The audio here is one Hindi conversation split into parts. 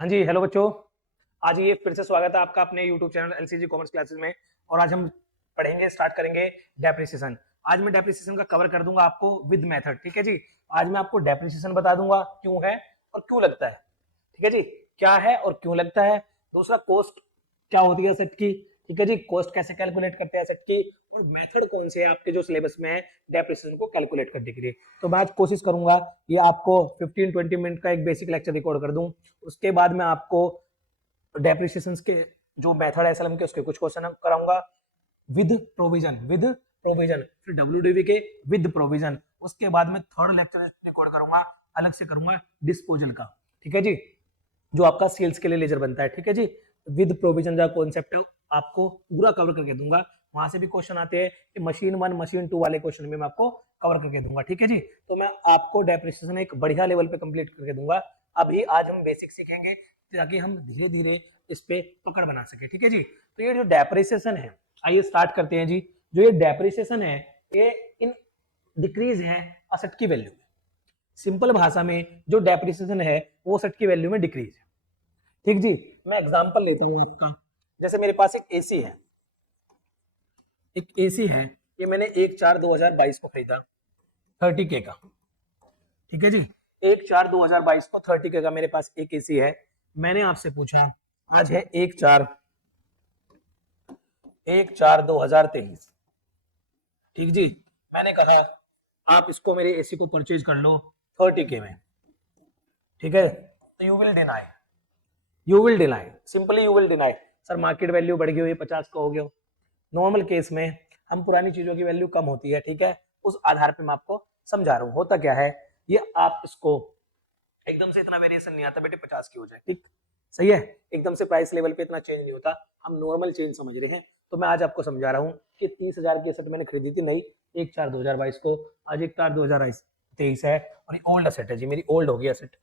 हाँ जी, हेलो बच्चों। आज ये फिर से स्वागत है आपका अपने यूट्यूब चैनल एलसीजी कॉमर्स क्लासेस में। और आज हम पढ़ेंगे, स्टार्ट करेंगे डेप्रिसिएशन। आज मैं डेप्रिसिएशन का कवर कर दूंगा आपको विद मेथड। ठीक है जी। आज मैं आपको डेप्रिसिएशन बता दूंगा क्यों है और क्यों लगता है। ठीक है जी, क्या है और क्यों लगता है। दूसरा, कॉस्ट क्या होती है एसेट की। ठीक है जी, कॉस्ट कैसे कैलकुलेट करते हैं एसेट की, और मेथड कौन से है आपके जो सिलेबस में है डेप्रिसिएशन को कैलकुलेट करने के लिए। तो मैं आज कोशिश करूंगा ये आपको 15-20 मिनट का एक बेसिक लेक्चर रिकॉर्ड कर दूं। उसके बाद मैं आपको डेप्रिसिएशन के जो मेथड है एसएलएम के उसके कुछ क्वेश्चन कराऊंगा विद प्रोविजन, फिर डब्ल्यूडीवी के विद प्रोविजन। उसके बाद में थर्ड लेक्चर रिकॉर्ड करूंगा, अलग से करूंगा डिस्पोजल का। ठीक है जी, जो आपका सेल्स के लिए लेजर बनता है। ठीक है जी, विद प्रोविजन का कॉन्सेप्ट है आपको पूरा कवर करके दूंगा। वहां से भी क्वेश्चन आते हैं कि मशीन 1 मशीन 2 वाले क्वेश्चन में मैं आपको कवर करके दूंगा। ठीक है जी, तो मैं आपको डेप्रिसिएशन एक बढ़िया लेवल पे कंप्लीट करके दूंगा। अभी आज हम बेसिक सीखेंगे ताकि हम धीरे धीरे इस पे पकड़ बना सके। ठीक है जी, तो ये जो डेप्रिसिएशन है, आइए स्टार्ट करते हैं जी। जो ये डेप्रिसिएशन है, ये इन डिक्रीज है असेट की वैल्यू में। सिंपल भाषा में जो डेप्रिसिएशन है वो असेट की वैल्यू में डिक्रीज है। ठीक जी, मैं एग्जांपल लेता हूं आपका। जैसे मेरे पास एक एसी है, ये मैंने 1/4/2022 को खरीदा 30K का। ठीक है जी, 1/4/2022 को 30K का मेरे पास एक एसी है। मैंने आपसे पूछा, आज है 1/4/2023। ठीक जी, मैंने कहा आप इसको मेरे एसी को परचेज कर लो 30K में। ठीक है, तो you will deny simply you will deny. Sir market value बढ़ गई हुई 50 का हो गया। नॉर्मल केस में हम पुरानी चीजों की वैल्यू कम होती है। ठीक है, उस आधार पे मैं आपको समझा रहा हूँ। होता क्या है, ये आप इसको एकदम से इतना वेरिएशन नहीं आता बेटे 50 की हो जाए। ठीक, सही है, एकदम से प्राइस लेवल पे इतना चेंज नहीं होता, हम नॉर्मल चेंज समझ रहे हैं। तो मैं आज आपको समझा रहा हूँ कि 30,000 की एसेट मैंने खरीदी थी नई 1/4/2022 को, आज 1/4/2023 है और ये ओल्ड एसेट है जी, मेरी ओल्ड होगी एसेट।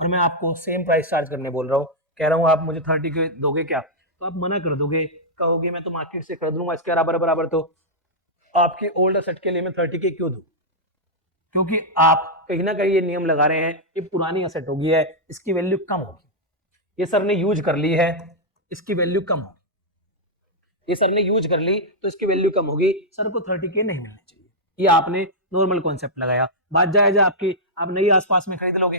और मैं आपको सेम प्राइस चार्ज करने बोल रहा हूँ, कह रहा हूँ आप मुझे 30 के दोगे क्या, तो आप मना कर दोगे, कहोगे मैं तो मार्केट से खरीद लूंगा इसके बराबर बराबर। तो आपकी ओल्ड एसेट के लिए मैं 30K क्यों दूं? क्योंकि आप कहीं ना कहीं ये नियम लगा रहे हैं कि पुरानी एसेट होगी है, इसकी वैल्यू कम होगी। ये सर ने यूज कर ली है, इसकी वैल्यू कम होगी। ये सर ने यूज कर ली तो इसकी वैल्यू कम होगी, सर को 30K नहीं मिलनी चाहिए। ये आपने नॉर्मल कॉन्सेप्ट लगाया, बात जायज है आपकी। आप नई आसपास में खरीद लोगे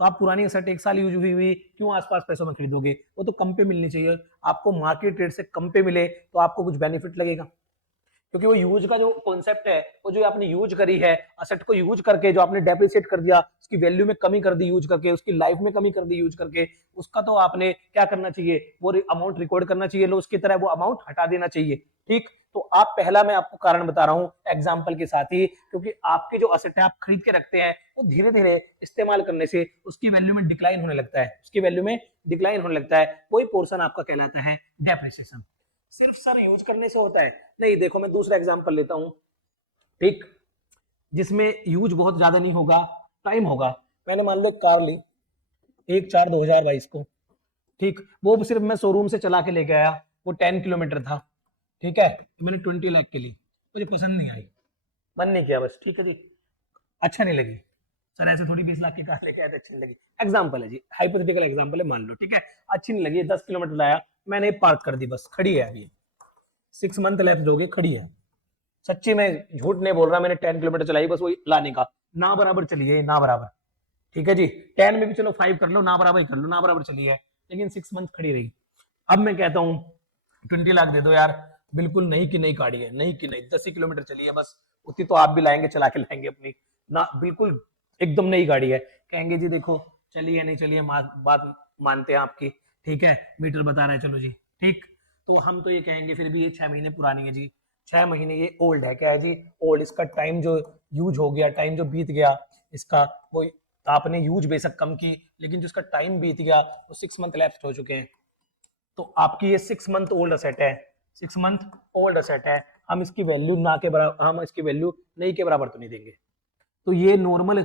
तो आप पुरानी एसेट 1 साल यूज हुई हुई क्यों आसपास पैसों में खरीदोगे? वो तो कम पे मिलनी चाहिए। आपको मार्केट रेट से कम पे मिले तो आपको कुछ बेनिफिट लगेगा, क्योंकि वो यूज का जो कॉन्सेप्ट है, वो जो आपने यूज करी है असेट को यूज करके, जो आपने डेप्रिसिएट कर दिया, उसकी वैल्यू में कमी कर दी यूज करके, उसकी लाइफ में कमी कर दी यूज करके, उसका तो आपने क्या करना चाहिए, वो अमाउंट रिकॉर्ड करना चाहिए, लो उसकी तरह वो अमाउंट हटा देना चाहिए। ठीक, तो आप पहला मैं आपको कारण बता रहा हूं एग्जाम्पल के साथ ही, क्योंकि आपके जो असेट है आप खरीद के रखते हैं वो धीरे धीरे इस्तेमाल करने से उसकी वैल्यू में डिक्लाइन होने लगता है, वही पोर्शन आपका कहलाता है डेप्रिसिएशन। सिर्फ सर यूज करने से होता है नहीं। देखो मैं दूसरा एग्जांपल लेता हूं, ठीक, जिसमें यूज बहुत ज्यादा नहीं होगा, टाइम होगा। मैंने मान लो कार ली 1/4/2022 को। ठीक, वो सिर्फ मैं शोरूम से चला के लेके आया, वो 10 किलोमीटर था। ठीक है, तो मैंने 20 लाख के ली, मुझे पसंद नहीं आई, मन नहीं किया बस। ठीक है जी, अच्छा नहीं लगी। सर ऐसे थोड़ी 20 लाख की कार लेके आए तो अच्छी नहीं लगी, एग्जाम्पल है जी, हाइपोथेटिकल एग्जाम्पल है, मान लो। ठीक है, अच्छी नहीं लगी, 10 किलोमीटर लाया, मैंने पार्क कर दी, बस खड़ी है अभी, 6 मंथ लैप्स हो गए, खड़ी है। सच्ची में झूठ नहीं बोल रहा, मैंने 10 किलोमीटर चलाई, बस वही लाने का, ना बराबर चली है, ना बराबर। ठीक है जी, 10 में भी चलो 5 कर लो, ना बराबर ही कर लो, ना बराबर चली है, लेकिन 6 मंथ खड़ी रही। अब मैं कहता हूँ 20 लाख दे दो यार, बिल्कुल नहीं कि नहीं गाड़ी है, नहीं कि नहीं, 10 ही किलोमीटर चली है बस, उतनी तो आप भी लाएंगे, चला के लाएंगे अपनी ना, बिल्कुल एकदम नई गाड़ी है। कहेंगे जी देखो चली है नहीं चली है, बात मानते हैं आपकी। ठीक है, मीटर बता रहा है, चलो जी ठीक, तो हम तो ये कहेंगे फिर भी ये 6 महीने पुरानी है जी, 6 महीने ये ओल्ड है। क्या है जी, ओल्ड। इसका टाइम जो यूज हो गया, टाइम जो बीत गया इसका, वो आपने यूज बेशक कम की, लेकिन जो इसका टाइम बीत गया वो 6 मंथ लैप्स हो चुके हैं। तो आपकी ये 6 मंथ ओल्ड असेट है, 6 मंथ ओल्ड असेट है, हम इसकी वैल्यू ना के बराबर, हम इसकी वैल्यू नहीं के बराबर तो नहीं देंगे। तो ये नॉर्मल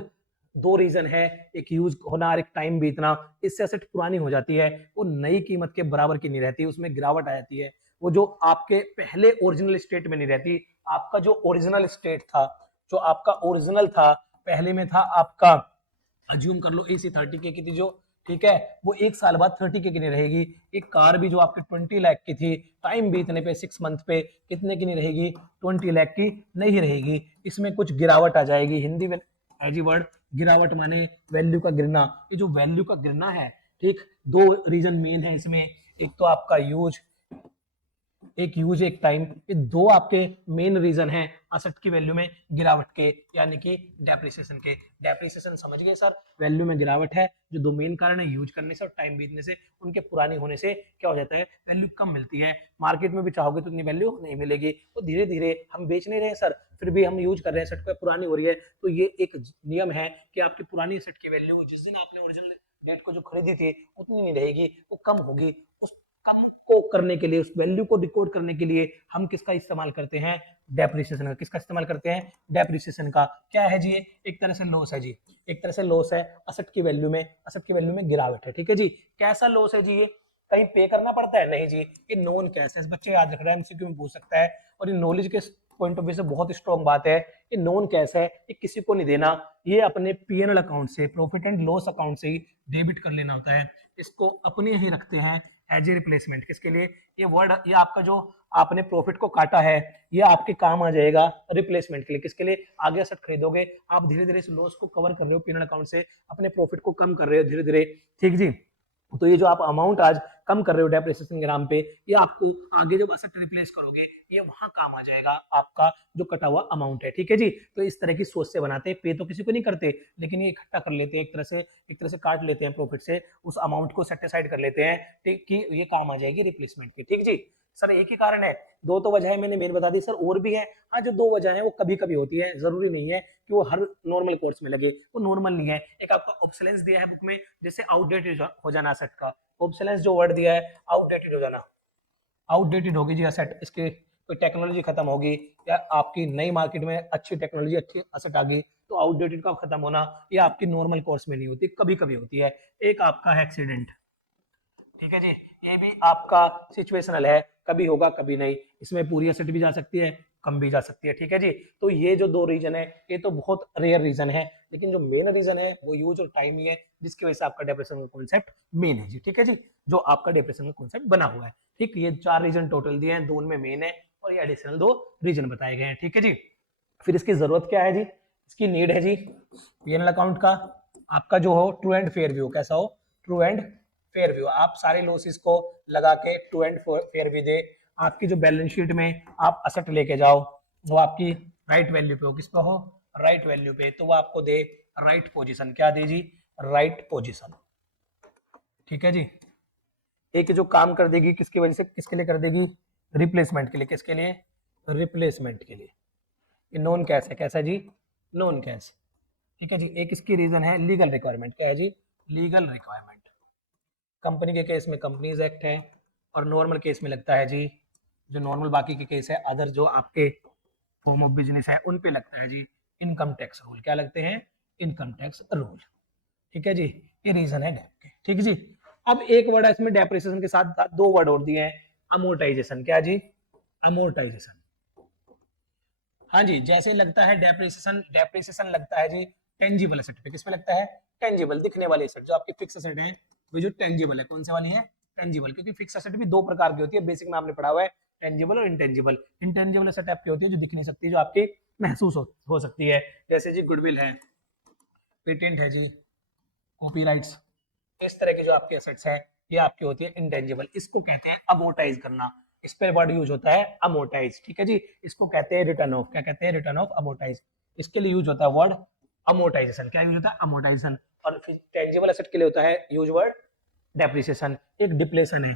दो रीजन है, एक यूज होना और एक टाइम बीतना। इससे एसेट पुरानी हो जाती है, वो नई कीमत के बराबर की नहीं रहती, उसमें गिरावट आ जाती है, वो जो आपके पहले ओरिजिनल स्टेट में नहीं रहती। आपका जो ओरिजिनल स्टेट था, जो आपका ओरिजिनल था, पहले में था आपका, अज्यूम कर लो AC 30K की थी जो, ठीक है, वो 1 साल बाद 30 के नहीं रहेगी। एक कार भी जो आपकी 20 लाख की थी, टाइम बीतने पे 6 मंथ पे कितने की नहीं रहेगी, 20 लाख की नहीं रहेगी। इसमें कुछ गिरावट आ जाएगी। हिंदी में जी वर्ड गिरावट माने वैल्यू का गिरना। ये जो वैल्यू का गिरना है, ठीक, दो रीजन मेन है इसमें। एक तो आपका यूज, एक टाइम, ये दो आपके मेन रीजन हैं असेट की वैल्यू में गिरावट के, यानी कि डेप्रिसिएशन के। डेप्रिसिएशन समझ गए सर, वैल्यू में गिरावट है, जो दो मेन कारण है, यूज करने से और टाइम बीतने से, उनके पुरानी होने से क्या हो जाता है, वैल्यू कम मिलती है। मार्केट में भी चाहोगे तो इतनी वैल्यू नहीं मिलेगी। तो धीरे धीरे हम बेच नहीं रहे हैं सर, फिर भी हम यूज कर रहे हैं, एसेट पे पुरानी हो रही है। तो ये एक नियम है कि आपकी पुरानी एसेट की वैल्यू जिस दिन आपने ओरिजिनल डेट को जो खरीदी थी उतनी नहीं रहेगी, वो कम होगी। उस कम को करने के लिए, उस वैल्यू को रिकॉर्ड करने के लिए हम किसका इस्तेमाल करते हैं, डेप्रिसिएशन का। किसका इस्तेमाल करते हैं, डेप्रिसिएशन का। क्या है जी, एक तरह से लॉस है जी, एक तरह से लॉस है असेट की वैल्यू में, असेट की वैल्यू में गिरावट है। ठीक है जी, कैसा लॉस है जी, ये कहीं पे करना पड़ता है, नहीं जी, ये नॉन कैश है। बच्चे याद रख रहे हैं, एमसीक्यू में पूछ सकता है, और ये नॉलेज के पॉइंट ऑफ व्यू से बहुत स्ट्रॉन्ग बात है। ये नॉन कैश है, ये किसी को नहीं देना, ये अपने पीएनएल अकाउंट से, प्रॉफिट एंड लॉस अकाउंट से ही डेबिट कर लेना होता है। इसको अपने ही रखते हैं एज ए रिप्लेसमेंट। किसके लिए, ये वर्ड, ये आपका जो आपने प्रॉफिट को काटा है, ये आपके काम आ जाएगा रिप्लेसमेंट के लिए। किसके लिए, आगे असेट खरीदोगे, आप धीरे धीरे इस लॉस को कवर कर रहे हो पीएनएल अकाउंट से, अपने प्रॉफिट को कम कर रहे हो धीरे धीरे। ठीक जी, तो ये जो आप अमाउंट आज कम कर रहे हो डेप्रिसिएशन के नाम पे, ये आपको आगे जब असेट रिप्लेस करोगे, ये वहां काम आ जाएगा, आपका जो कटा हुआ अमाउंट है। ठीक है जी, तो इस तरह की सोच से बनाते हैं। पे तो किसी को नहीं करते, लेकिन ये इकट्ठा कर लेते हैं, एक तरह से काट लेते हैं प्रॉफिट से, उस अमाउंट को सेट असाइड कर लेते हैं, ठीक, कि ये काम आ जाएगी रिप्लेसमेंट की। ठीक जी सर, एक ही कारण है, दो तो वजह है, मैंने मेन बता दी सर, और भी है। हाँ, जो दो वजह है वो कभी कभी होती है, जरूरी नहीं है कि वो हर नॉर्मल कोर्स में लगे, वो नॉर्मल नहीं है। एक आपका ऑब्सोलेंस दिया है बुक में, जैसे आउटडेटेड हो जाना असेट का। ऑब्सोलेंस जो वर्ड दिया है, आउटडेटेड हो जाना, आउटडेटेड होगी जी असेट, इसके कोई टेक्नोलॉजी खत्म होगी, या आपकी नई मार्केट में अच्छी टेक्नोलॉजी, अच्छी असेट आ गई, तो आउटडेटेड का खत्म होना, ये आपकी नॉर्मल कोर्स में नहीं होती, कभी कभी होती है। एक आपका है एक्सीडेंट। ठीक है जी, ये भी आपका सिचुएशनल है, कभी होगा कभी नहीं। इसमें पूरी एसेट भी जा सकती है, कम भी जा सकती है। ठीक है जी, तो ये जो दो रीजन है, ये तो बहुत रेयर रीजन है, लेकिन जो मेन रीजन है वो यूज और टाइम ही है, जिसकी वजह से आपका डिप्रेशन का कॉन्सेप्ट मेन है जी। ठीक है जी, जो आपका डिप्रेशन का कॉन्सेप्ट बना हुआ है। ठीक, ये 4 रीजन टोटल दिए हैं, दो उनमें मेन है और ये एडिशनल 2 रीजन बताए गए हैं। ठीक है जी, फिर इसकी जरूरत क्या है जी, इसकी नीड है जी, पीएनएल अकाउंट का आपका जो हो ट्रू एंड फेयर व्यू, कैसा हो, ट्रू एंड फेयर व्यू। आप सारे लॉसेस को लगा के ट्रू एंड फेयर व्यू दे। आपकी जो बैलेंस शीट में आप असेट लेके जाओ, वो आपकी राइट वैल्यू पे हो, किस पे हो, राइट वैल्यू पे, तो वो आपको दे राइट पोजीशन। क्या दे जी, राइट पोजीशन। ठीक है जी, एक जो काम कर देगी, किसकी वजह से, किसके लिए कर देगी, रिप्लेसमेंट के लिए। किसके लिए, रिप्लेसमेंट के लिए। ये नॉन कैश है, कैसा जी, नॉन कैश। ठीक है जी, एक इसकी रीजन है लीगल रिक्वायरमेंट। क्या है जी, लीगल रिक्वायरमेंट। कंपनी के केस में कंपनीज एक्ट है, और नॉर्मल केस में लगता है जी, जो नॉर्मल बाकी के केस है, अदर जो आपके फॉर्म ऑफ बिजनेस है, उन पे लगता है जी इनकम टैक्स रूल। क्या लगते हैं, इनकम टैक्स रूल। ठीक है जी, ये रीजन है डेप के। ठीक है जी, अब एक वर्ड है इसमें डेप्रिसिएशन के साथ साथ 2 वर्ड और दिए हैं, अमोर्टाइजेशन। क्या जी, अमोर्टाइजेशन। हाँ जी, जैसे लगता है डेप्रिसिएशन, डेप्रिसिएशन लगता है जी टेंजिबल एसेट पे। किस पे लगता है, टेंजिबल, दिखने वाली एसेट, जो आपकी फिक्स एसेट है, वो जो टेंजिबल है, कौन से वाली है, टेंजिबल। क्योंकि फिक्स एसेट भी 2 प्रकार की होती है, बेसिक में आपने पढ़ा हुआ है, टेंजिबल और इंटेंजिबल। इंटेंजिबल एसेट आपकी होती है जो दिख नहीं सकती, जो आपकी महसूस हो सकती है, जैसे जी गुडविल है, पेटेंट है जी, कॉपीराइट्स, इस तरह की जो आपकी एसेट्स हैं, ये आपकी होती है इंटेंजिबल। इसको कहते हैं अमोर्टाइज करना, इस पर वर्ड यूज होता है अमोर्टाइज। ठीक है जी, इसको कहते हैं रिटर्न ऑफ। क्या कहते हैं, रिटर्न ऑफ अमोर्टाइज। इसके लिए यूज होता है वर्ड अमोर्टाइजेशन। क्या यूज होता है, अमोर्टाइजेशन। और फिर टेंजिबल एसेट के लिए होता है यूज वर्ड डेप्रिसिएशन। एक डिप्लेशन है,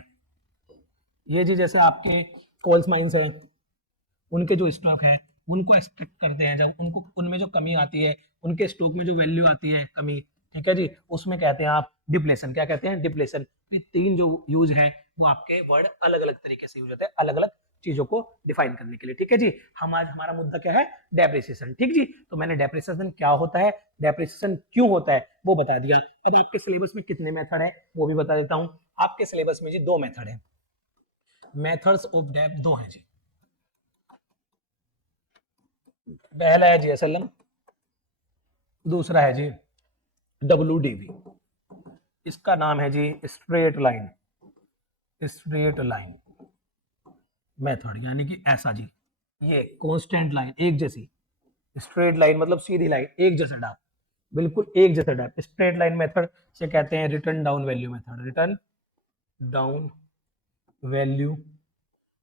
ये जी जैसे आपके कोल्स माइंस हैं, उनके जो स्टॉक है, उनको एक्सट्रैक्ट करते हैं, जब उनको उनमें जो कमी आती है, उनके स्टॉक में जो वैल्यू आती है कमी, ठीक है जी, उसमें कहते हैं आप डिप्लेशन। क्या कहते हैं, डिप्लेशन। ये 3 जो यूज है, वो आपके वर्ड अलग अलग तरीके से यूज होते हैं, अलग अलग चीजों को डिफाइन करने के लिए। ठीक है जी, हम आज हमारा मुद्दा क्या है, डेप्रिसिएशन। ठीक जी, तो मैंने डेप्रिसिएशन क्या होता है, डेप्रिसिएशन क्यों होता है, वो बता दिया। अब आपके सिलेबस में कितने मेथड है, वो भी बता देता हूं। आपके सिलेबस में जी 2 मेथड है, मेथड्स ऑफ डेप 2 हैं जी। पहला है जी एसएलएम, दूसरा है जी WDV। इसका नाम है जी straight line, straight line method, यानी कि ऐसा जी, ये कांस्टेंट लाइन एक जैसी, स्ट्रेट लाइन मतलब सीधी लाइन, एक जैसा डाप, बिल्कुल एक जैसा डाप, स्ट्रेट लाइन मेथड से कहते हैं return down value method, return down value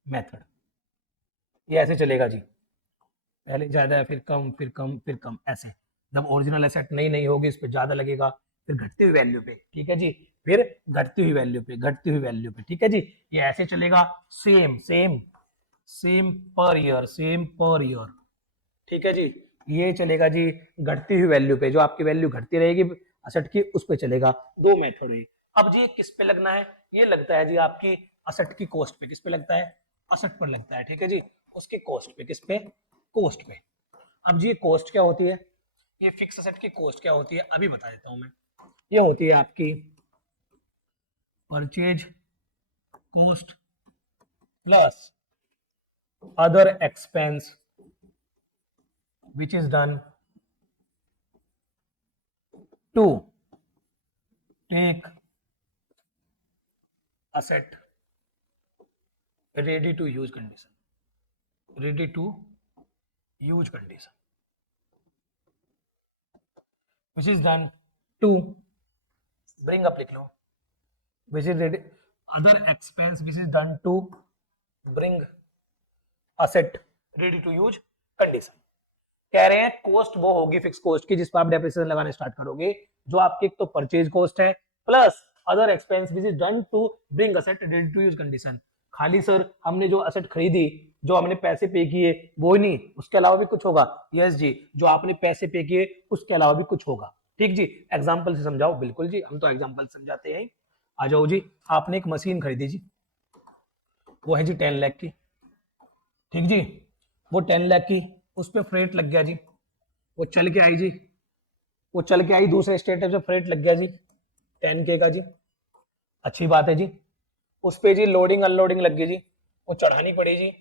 method. ये ऐसे चलेगा जी, पहले ज्यादा है फिर कम फिर कम फिर कम, ऐसे जब ओरिजिनल एसेट नई नहीं होगी इस पे ज्यादा लगेगा, फिर घटती हुई वैल्यू पे, ठीक है जी, फिर घटती हुई वैल्यू पे, घटती हुई वैल्यू पे, ठीक है जी। ये ऐसे चलेगा, same same same per year, same per year, ठीक है जी। ये चलेगा जी घटती हुई वैल्यू पे, जो आपकी वैल्यू घटती रहेगी असेट की उस पे चलेगा। दो मेथड हुई। अब जी किस पे लगना है, ये लगता है जी आपकी असेट की कॉस्ट पे, किस पे लगता है, असेट पर लगता है, ठीक है जी, उसकी कॉस्ट पे, किस पे, कॉस्ट पे। अब जी कॉस्ट क्या होती है, ये फिक्स असेट की कॉस्ट क्या होती है अभी बता देता हूं मैं। ये होती है आपकी purchase cost plus other expense which is done to take asset ready to use condition, ready to use condition, which is done to bring up लिख लो, which is ready, other expense which is done to bring asset ready to use condition। कह रहे हैं कॉस्ट वो होगी फिक्स कॉस्ट की जिस पर आप डेप्रिसिएशन लगाने स्टार्ट करोगे, जो आपकी एक तो परचेज कॉस्ट है plus other expense which is done to bring asset ready to use condition. खाली सर हमने जो असेट खरीदी, जो हमने पैसे पे किए वो ही नहीं, उसके अलावा भी कुछ होगा, यस जी, जो आपने पैसे पे किए उसके अलावा भी कुछ होगा, ठीक जी। एग्जाम्पल से समझाओ, बिल्कुल जी, हम तो एग्जाम्पल समझाते हैं। आ जाओ जी, आपने एक मशीन खरीदी जी, वो है जी 10 लाख की, ठीक जी, वो 10 लाख की, उस पर फ्रेट लग गया जी, वो चल के आई जी, वो चल के आई दूसरे स्टेट से, फ्रेट लग गया जी 10K का जी, अच्छी बात है जी। उस पे जी लोडिंग अनलोडिंग लग गई जी, वो चढ़ानी पड़ी जी,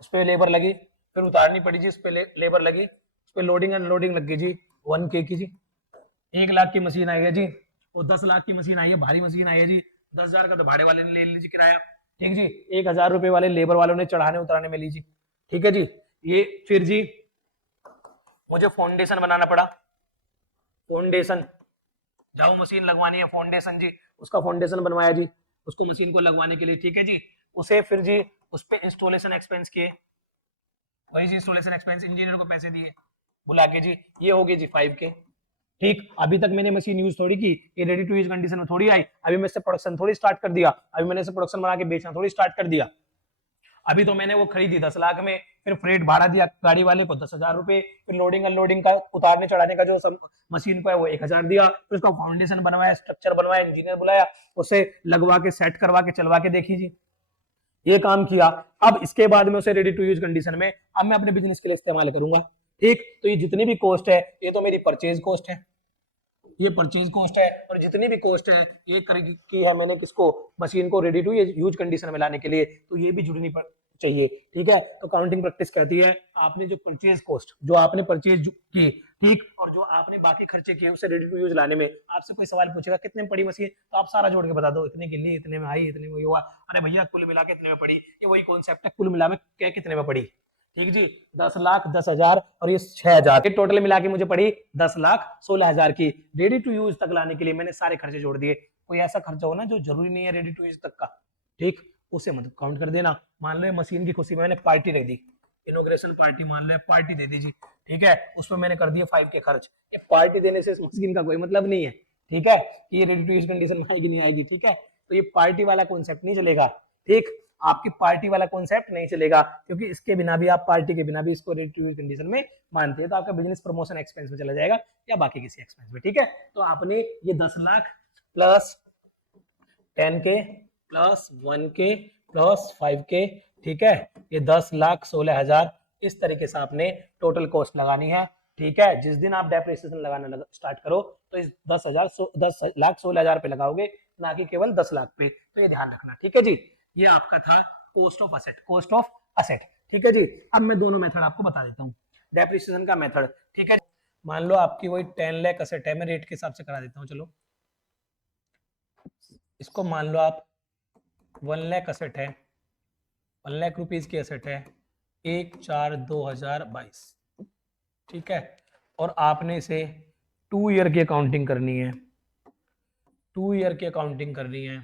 उस पर लेबर लगी, फिर उतारनी पड़ी जी, उस पर लेबर लगी, उस पर लोडिंग अनलोडिंग लग गई जी 1K की जी। 1 लाख की मशीन आई है जी, वो 10 लाख की मशीन आई है, भारी मशीन आई है जी, 10,000 का तो भाड़े वाले ने ले लीजिए किराया, ठीक जी, 1,000 रुपए वाले लेबर वालों ने चढ़ाने उतारने में ली जी, ठीक है जी। ये फिर जी मुझे फाउंडेशन बनाना पड़ा, फाउंडेशन, जाओ मशीन लगवानी है फाउंडेशन जी, उसका फाउंडेशन बनवाया जी, उसको मशीन को लगवाने के लिए, ठीक है जी। उसे फिर जी उस पे इंस्टॉलेशन एक्सपेंस किए, वही जी इंस्टॉलेशन एक्सपेंस, इंजीनियर को पैसे दिए बुला के जी, ये हो गए जी 5K, ठीक। अभी तक मैंने मशीन यूज थोड़ी की, ये रेडी टू यूज कंडीशन में थोड़ी आई, अभी मैं इससे प्रोडक्शन थोड़ी स्टार्ट कर दिया, अभी मैंने इसे प्रोडक्शन बना के बेचना थोड़ी स्टार्ट कर दिया, अभी तो मैंने वो खरीदी 10 लाख में, फिर फ्रेट भाड़ा दिया गाड़ी वाले को 10,000 रुपए, फिर लोडिंग अनलोडिंग का उतारने चढ़ाने का जो मशीन को है वो 1,000 दिया, फिर उसका फाउंडेशन बनवाया, स्ट्रक्चर बनवाया, इंजीनियर बुलाया, उसे लगवा के सेट करवा के चलवा के देखी जी, ये काम किया। अब इसके बाद में उसे रेडी टू यूज कंडीशन में अब मैं अपने बिजनेस के लिए इस्तेमाल करूंगा, ठीक। तो ये जितनी भी कॉस्ट है ये तो मेरी परचेज कॉस्ट है, ये परचेज कॉस्ट है, और जितनी भी कॉस्ट है ये की है मैंने किसको, मशीन को रेडी टू यूज कंडीशन में लाने के लिए, तो ये भी जुड़नी चाहिए, ठीक है। तो अकाउंटिंग प्रैक्टिस कहती है आपने जो परचेज कॉस्ट जो आपने परचेज की, ठीक, और जो आपने बाकी खर्चे किए उसे रेडी टू यूज लाने में, आपसे कोई सवाल पूछेगा कितने में पड़ी मशीन, तो आप सारा जोड़ के बता दो, इतने की ली, इतने में आई, इतने में हुआ, अरे भैया कुल मिला के इतने में पड़ी, ये वही कॉन्सेप्ट है, कुल मिला के कितने में पड़ी, ठीक जी। 10 लाख 10,000 और ये 6,000, ये टोटल मिला के मुझे पड़ी 10 लाख 16,000 की। रेडी टू यूज तक लाने के लिए मैंने सारे खर्चे जोड़ दिए, कोई ऐसा खर्चा हो ना जो जरूरी नहीं है रेडी टू यूज तक का, ठीक, उसे मत काउंट कर देना। मान लो मशीन की खुशी में मैंने पार्टी रख दी, इनोग्रेशन पार्टी मान लो, पार्टी दे दी जी, ठीक है, उसमें मैंने कर दिया 5K खर्च, ये पार्टी देने से मशीन का कोई मतलब नहीं है, ठीक है, कि ये रेडी टू यूज कंडीशन में आएगी नहीं आएगी, ठीक है। तो ये पार्टी वाला कॉन्सेप्ट नहीं चलेगा, ठीक, आपकी पार्टी वाला कॉन्सेप्ट नहीं चलेगा, क्योंकि इसके बिना भी आप पार्टी के बिना भी इसको रेडी टू यूज कंडीशन में मानते हैं, तो आपका बिजनेस प्रमोशन एक्सपेंस में चला जाएगा या बाकी किसी एक्सपेंस में, ठीक है। तो आपने ये 10 lakh plus 10K plus 1K plus 5K, ठीक है, ये 10 लाख 16,000, इस तरीके से आपने टोटल कॉस्ट लगानी है, ठीक है। जिस दिन आप डेप्रिसिएशन लगाना स्टार्ट करो तो इस 10 लाख 16,000 पे लगाओगे, ना कि केवल 10 लाख पे, तो ये ध्यान रखना, ठीक है जी। ये आपका था cost of asset, cost of asset, ठीक है जी। अब मैं दोनों मेथड आपको बता देता हूँ, डेप्रिसिएशन का मेथड, ठीक है। मान लो आपकी वही 10 लाख असेट है, मैं रेट के हिसाब से करा देता हूँ, चलो इसको मान लो आप 1 लाख असेट है, 1 लाख रुपीज की असेट है 1/4/2022, ठीक है। और आपने इसे 2 ईयर की अकाउंटिंग करनी है, 2 ईयर की अकाउंटिंग करनी है।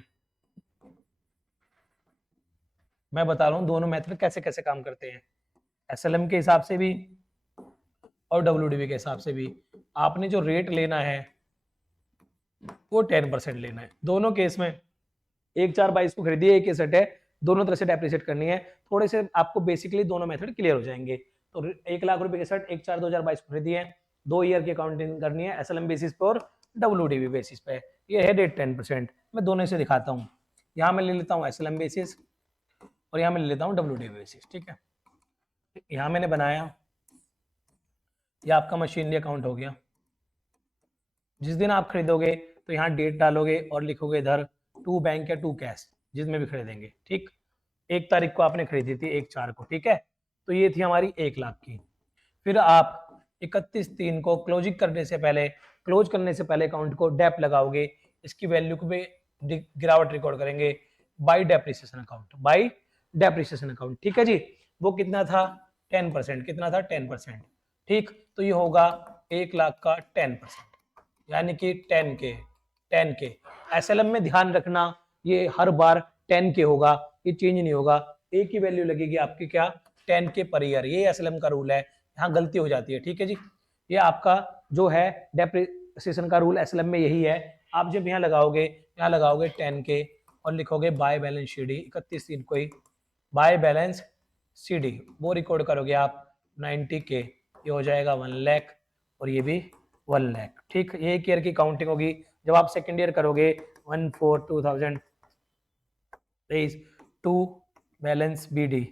मैं बता रहा हूँ दोनों मेथड कैसे कैसे काम करते हैं, एसएलएम के हिसाब से भी और डब्ल्यूडीवी के हिसाब से भी। आपने जो रेट लेना है वो 10% लेना है दोनों केस में। 1/4/22 को खरीदिए, एक एसेट है, दोनों तरह से डेप्रिसिएट करनी है। थोड़े से आपको बेसिकली दोनों मेथड क्लियर हो जाएंगे। तो 1 लाख रुपए के सेट 1/4/2022 को खरीदिए, 2 ईयर की अकाउंटिंग करनी है एसएलएम बेसिस पे और डब्ल्यूडीवी बेसिस पे। ये है रेट 10%। मैं दोनों से दिखाता हूँ, यहाँ मैं ले लेता हूँ एसएलएम बेसिस और यहाँ मैं ले लेता हूँ डब्ल्यूडीवी बेसिस, ठीक है। यहाँ मैंने बनाया, ये आपका मशीनरी अकाउंट हो गया। जिस दिन आप खरीदोगे तो यहाँ डेट डालोगे और लिखोगे इधर टू बैंक या टू कैश, जिसमें भी खरीदेंगे, ठीक। 1 तारीख को आपने खरीदी थी 1/4 को, ठीक है। तो ये थी हमारी 1 लाख की। फिर आप 31/3 को क्लोजिंग करने से पहले, क्लोज करने से पहले अकाउंट को डेप लगाओगे, इसकी वैल्यू को भी गिरावट रिकॉर्ड करेंगे bye depreciation account, bye depreciation account, ठीक है जी। वो कितना था 10%, कितना था 10%, ठीक। तो ये होगा 1 लाख का 10%, यानी कि 10K। एसएलएम में ध्यान रखना ये हर बार 10K होगा, ये चेंज नहीं होगा, एक ही वैल्यू लगेगी आपकी, क्या 10K पर ईयर। ये एसएलएम का रूल है, यहाँ गलती हो जाती है, ठीक है जी। ये आपका जो है डेप्रिसिएशन का रूल एसएलएम में यही है। आप जब यहाँ लगाओगे, यहाँ लगाओगे 10K और लिखोगे बाय बैलेंस सीडी 31/3 को ही बाय बैलेंस सीडी, वो रिकॉर्ड करोगे आप 90K, ये हो जाएगा 1 लाख और ये भी 1 लाख, ठीक। ये एक ईयर की काउंटिंग होगी। जब आप सेकेंड ईयर करोगे 1/4/2023 टू बैलेंस बीडी।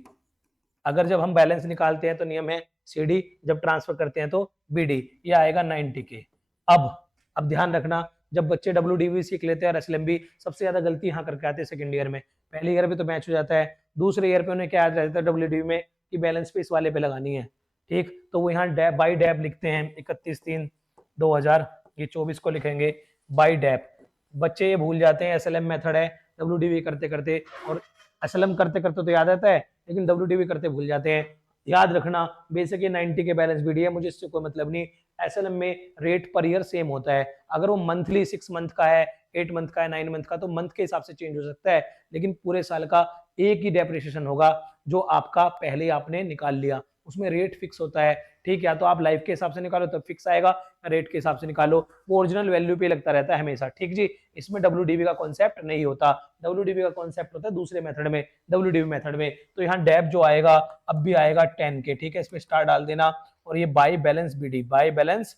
अगर जब हम बैलेंस निकालते हैं तो नियम है सीडी, जब ट्रांसफर करते हैं तो बीडी, ये आएगा 90K। अब ध्यान रखना, जब बच्चे डब्ल्यूडीवी सीख लेते हैं और एसएलएमबी, सबसे ज्यादा गलती यहाँ करके आते हैं सेकंड ईयर में। पहले ईयर पे तो मैच हो जाता है, दूसरे ईयर पे उन्हें क्या याद रहता है डब्ल्यूडीवी में कि बैलेंस पे इस वाले पे लगानी है, ठीक। तो वो यहाँ डैप बाई डैप लिखते हैं 31/3/2000, ये 24 को लिखेंगे बाई डैप। बच्चे ये भूल जाते हैं एसएलएम मेथड है डब्ल्यूडीवी करते करते, और एसएलएम करते करते तो याद आता है लेकिन डब्ल्यूडीवी करते भूल जाते हैं। याद रखना बेसिक ये 90 के बैलेंस बीडी है, मुझे इससे कोई मतलब नहीं। एसएलएम में रेट पर ईयर सेम होता है, अगर वो मंथली 6 मंथ का है, 8 मंथ का है, 9 मंथ का, तो मंथ के हिसाब से चेंज हो सकता है, लेकिन पूरे साल का एक ही डेप्रिसिएशन होगा जो आपका पहले आपने निकाल लिया, उसमें रेट फिक्स होता है, ठीक। या तो आप लाइफ के हिसाब से निकालो तब फिक्स आएगा, रेट के हिसाब से निकालो वो ओरिजिनल वैल्यू पे लगता रहता है हमेशा, ठीक जी। इसमें डब्ल्यूडीवी का कॉन्सेप्ट नहीं होता, डब्ल्यूडीवी का कॉन्सेप्ट होता है दूसरे मेथड में, डब्ल्यूडीवी मेथड में। तो यहाँ डेप जो आएगा अब भी आएगा 10K, ठीक है। इसमें स्टार डाल देना और ये by balance BD, by balance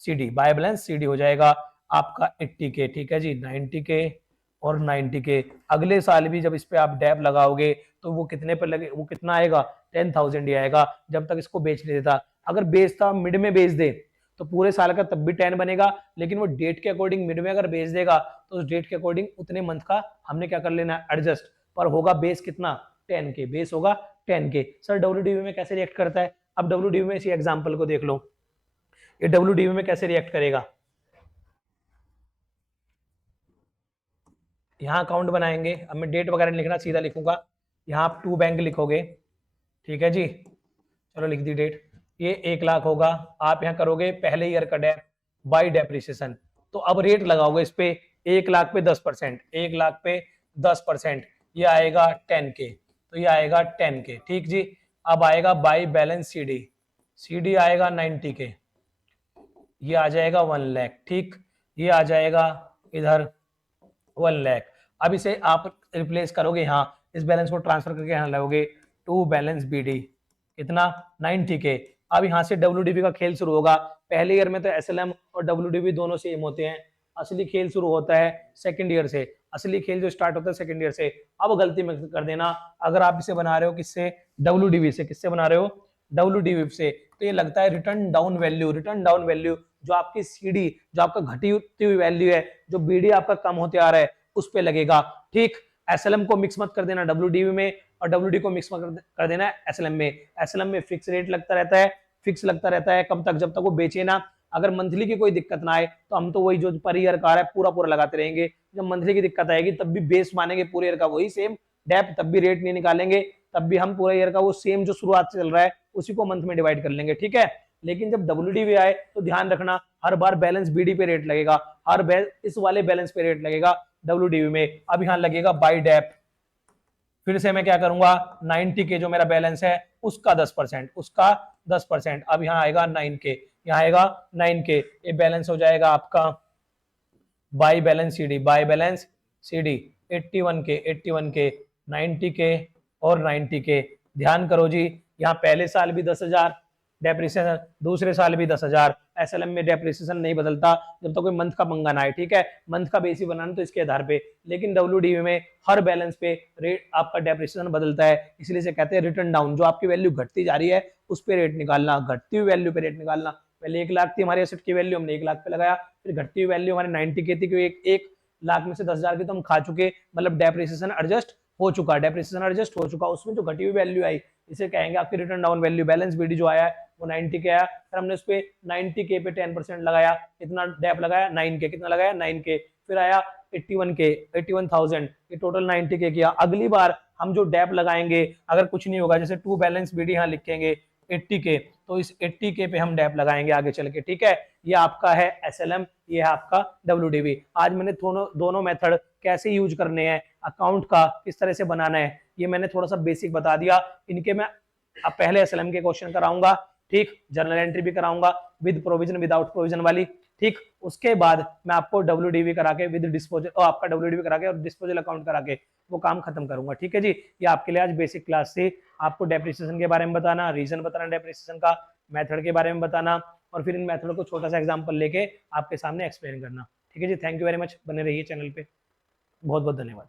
CD, by balance CD हो जाएगा आपका 80K, ठीक है जी। 90K और 90K। अगले साल भी जब इस पे आप डेप लगाओगे तो वो कितने पर लगे, वो कितना आएगा 10,000 ही आएगा, जब तक इसको बेच नहीं देता। अगर बेचता मिड में बेच दे तो पूरे साल का तब भी 10 बनेगा, लेकिन वो डेट के अकॉर्डिंग मिड में अगर बेच देगा तो उस डेट के अकॉर्डिंग उतने मंथ का हमने क्या कर लेना है एडजस्ट, पर होगा बेस कितना 10K, बेस होगा 10K। सर डब्ल्यूडीवी में कैसे रिएक्ट करता है, अब डब्ल्यूडीवी में इसी एग्जांपल को देख लो, ये डब्ल्यूडीवी में कैसे रिएक्ट करेगा। यहाँ अकाउंट बनाएंगे, अब मैं डेट वगैरह लिखना सीधा लिखूंगा, यहाँ आप टू बैंक लिखोगे, ठीक है जी। चलो लिख दी डेट, ये 1 लाख होगा, आप यहाँ करोगे पहले ईयर का डेप बाय डेप्रिसिएशन, तो अब रेट लगाओगे इस पे 1 लाख पे 10%, 1 लाख पे 10%, ये आएगा 10K, तो ये आएगा 10K, ठीक जी। अब आएगा बाय बैलेंस सीडी, सीडी आएगा 90K, ये आ जाएगा 1 लाख, ठीक। ये आ जाएगा इधर 1 लाख। अब इसे आप रिप्लेस करोगे, यहाँ इस बैलेंस को ट्रांसफर करके यहाँ लाओगे टू बैलेंस बीडी, कितना 90K। अब यहाँ से डब्ल्यूडीवी का खेल शुरू होगा। पहले ईयर में तो एसएलएम और डब्ल्यूडीवी दोनों सेम होते हैं, असली खेल शुरू होता है सेकंड ईयर से, असली खेल जो स्टार्ट होता है सेकंड ईयर से। अब गलती मत कर देना, अगर आप इसे बना रहे हो किससे डब्ल्यूडीवी से, किससे बना रहे हो डब्ल्यूडीवी से, तो ये लगता है return down value, return down value जो आपकी सीडी, जो आपका घटी हुई वैल्यू है, जो बीडी आपका कम होते आ रहा है उस पे लगेगा, ठीक। एसएलएम को मिक्स मत कर देना डब्ल्यूडीवी में, और डब्ल्यूडी को मिक्स मत कर देना एसएलएम में। एसएलएम में फिक्स रेट लगता रहता है, फिक्स लगता रहता है कब तक, जब तक वो बेचे ना। अगर मंथली की कोई दिक्कत ना आए तो हम तो वही जो पर ईयर का है पूरा पूरा लगाते रहेंगे। जब मंथली की दिक्कत आएगी तब भी बेस मानेंगे पूरे ईयर का वही सेम डेप, तब भी रेट नहीं निकालेंगे, तब भी हम पूरे ईयर का वो सेम जो शुरुआत से चल रहा है उसी को मंथ में डिवाइड कर लेंगे, ठीक है। लेकिन जब WDV आए तो ध्यान रखना हर बार बैलेंस BD पे रेट लगेगा, इस वाले बैलेंस पे रेट लगेगा WDV में। अब यहाँ लगेगा बाय डेप, फिर से मैं क्या करूंगा 90 के जो मेरा बैलेंस है उसका 10%, उसका 10%। अब यहाँ आएगा 9K, यहाँ आएगा 9K, ये बैलेंस हो जाएगा आपका by balance CD, by balance CD 81K 90K और 90K। ध्यान करो जी, यहाँ पहले साल भी 10,000 डेप्रिसिएशन, दूसरे साल भी 10,000। SLM में डेप्रिसिएशन नहीं बदलता जब तक कोई मंथ का पंगा ना है, ठीक है। मंथ का बेसिस बनाना तो इसके आधार पे, लेकिन WDV में हर बैलेंस पे रेट आपका डेप्रिसिएशन बदलता है, इसलिए से कहते हैं रिटर्न डाउन। जो आपकी वैल्यू घटती जा रही है उस पे रेट निकालना, घटती हुई वैल्यू पे रेट निकालना। पहले 1 लाख थी हमारी एसेट की वैल्यू, हमने 1 लाख पे लगाया, फिर घटती हुई वैल्यू हमारी 90K थी, क्योंकि 1 लाख में से 10,000 की तो हम खा चुके, मतलब डेप्रिसिएशन एडजस्ट हो चुका, डेप्रिसिएशन एडजस्ट हो चुका, उसमें जो घटी हुई वैल्यू आई इसे कहेंगे आपकी return down value. Balance BD जो आया है वो 90K आया, फिर हमने उस पे 90K पे 10% लगाया, कितना डेप लगाया 9K, कितना लगाया 9K, फिर आया 81K 81,000, ये टोटल 90K किया। अगली बार हम जो डेप लगाएंगे अगर कुछ नहीं होगा, जैसे टू बैलेंस BD यहाँ लिखेंगे 80K, तो इस 80K पे हम डेप लगाएंगे आगे चल के, ठीक है। ये आपका है SLM, ये है आपका WDV। आज मैंने दोनों मेथड कैसे यूज करने हैं, अकाउंट का किस तरह से बनाना है, ये मैंने थोड़ा सा बेसिक बता दिया। इनके मैं अब पहले SLM के क्वेश्चन कराऊंगा, ठीक, जर्नल एंट्री भी कराऊंगा विद प्रोविजन विदाउट प्रोविजन वाली, ठीक। उसके बाद मैं आपको WDV करा के विद डिस्पोजल, आपका WDV करा के और डिस्पोजल अकाउंट करा के वो काम खत्म करूंगा, ठीक है जी। ये आपके लिए आज बेसिक क्लास थी, आपको डेप्रिसिएशन के बारे में बताना, रीजन बताना डेप्रिसिएशन का, मेथड के बारे में बताना, और फिर इन मेथड को छोटा सा एग्जांपल लेके आपके सामने एक्सप्लेन करना, ठीक है जी। थैंक यू वेरी मच, बने रहिए चैनल पे, बहुत बहुत धन्यवाद।